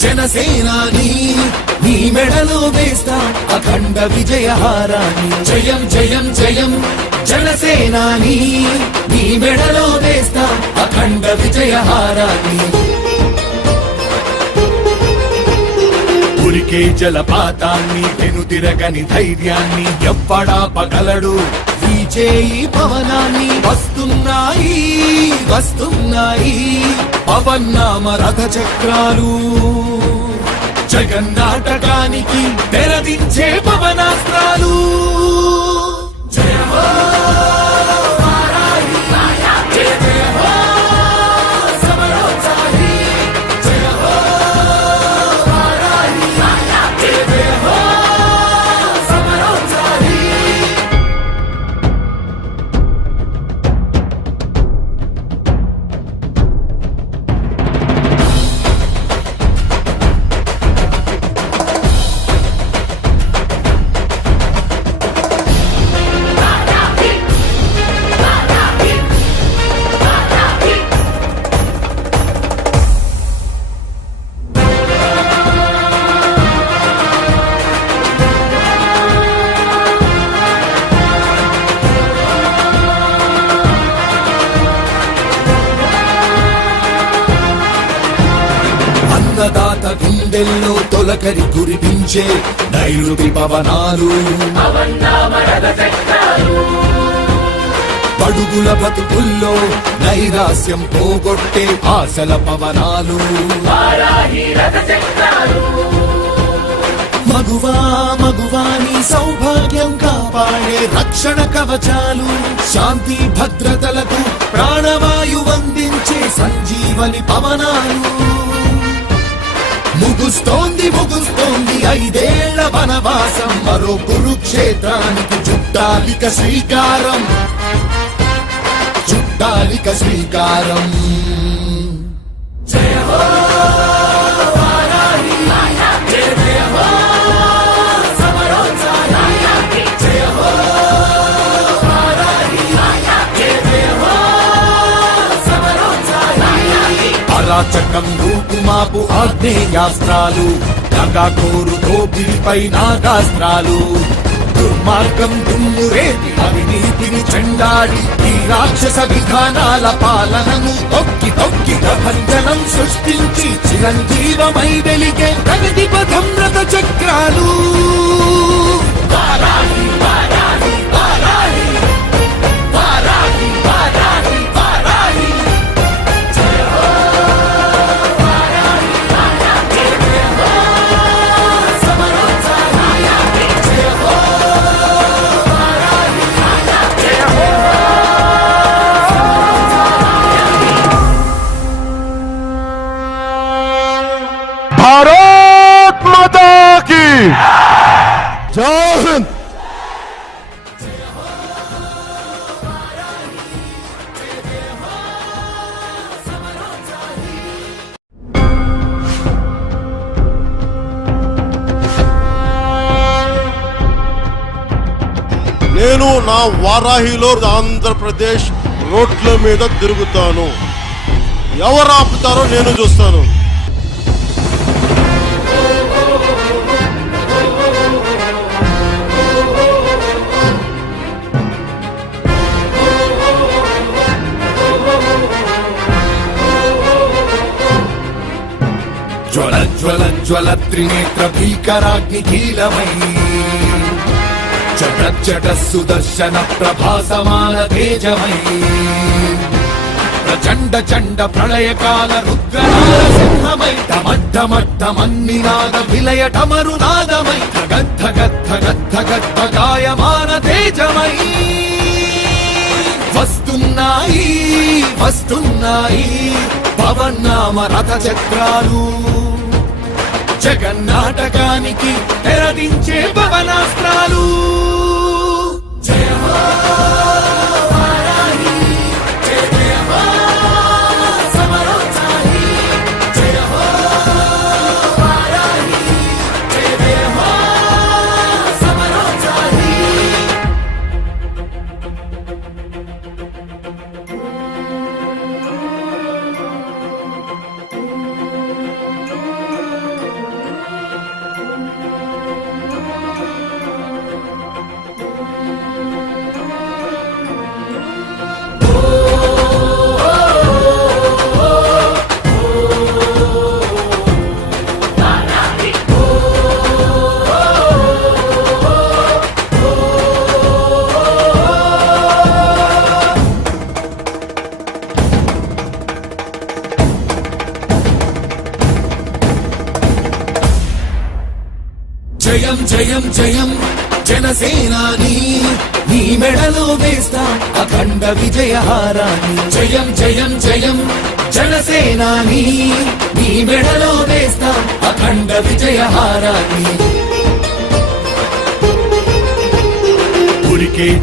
జనసేనాని నీ మెడలో వేస్తా అఖండ విజయహారాన్ని. జయం జయం జయం జనసేనాని నీ మెడలో వేస్తా అఖండ విజయహారాన్ని. ఉరికే జలపాతాన్ని వెనుతిరగని ధైర్యాన్ని ఎవ్వడా పగలడు. చేయి పవనాన్ని వస్తున్నాయి వస్తున్నాయి. పవన్నామ రథ చక్రాలు జగన్నాటకానికి తెరదించే పవనాస్త్రాలు. అన్నదాత గుండెల్లో తొలకరి కురిపించే నైరుతి పవనాలు. పడుగుల బతుకుల్లో నైరాస్యం పోగొట్టే ఆశల పవనాలు. మగువా మగువాని సౌభాగ్యం కాపాడే రక్షణ కవచాలు. శాంతి భద్రతలకు ప్రాణవాయు సంజీవని పవనాలు. ముగుస్తోంది ముగుస్తోంది ఐదేళ్ళ వనవాసం. మరో కురుక్షేత్రానికి చుట్టాలిక శ్రీకారం. చుట్టాలిక శ్రీకారం. జయ సమరోత్సాహి. అరాచకం రూపుమాపు ఆగ్నేయాస్త్రాలు నగాకోరు దోపిడిపై నాగాస్త్రాలు దుర్మార్గం దుమ్ము రేపి అవినీతిని చెండాడి ఈ రాక్షస విధానాల పాలనను తొక్కి తొక్కి ప్రభంజనం సృష్టించి చిరంజీవమై వెలిగే ప్రగతి పథం రథ చక్రాలు వారాహి, వారాహి, నా వారాహిలో ఆంధ్రప్రదేశ్ రోడ్ల మీద తిరుగుతాను. ఎవరు ఆపుతారో నేను చూస్తాను. జ్వల జ్వల జ్వల త్రినేత్ర భీకరాగ్ని కీలమై ప్రచట సుదర్శన ప్రభాసమాన తేజమై. ప్రచండ చండ ప్రళయకాల రుద్రనాద సింహమై. డమడ్డమడ్డమన్నినాద విలయ టమరునాదమై గద్ధ గద్ధ గద్ధ గద్ధ గాయమాన తేజమై. వస్తున్నాయి వస్తున్నాయి పవన్నామ రథ చక్రాలు. జగన్నాటకానికి తెరదించే పవనాస్త్రాలు జయం జయం జయం. జనసేనాని నీ మెడలో వేస్తా అఖండ విజయహారాన్ని. జయం జయం జయం. జనసేనాని నీ మెడలో వేస్తా అఖండ విజయహారాన్ని.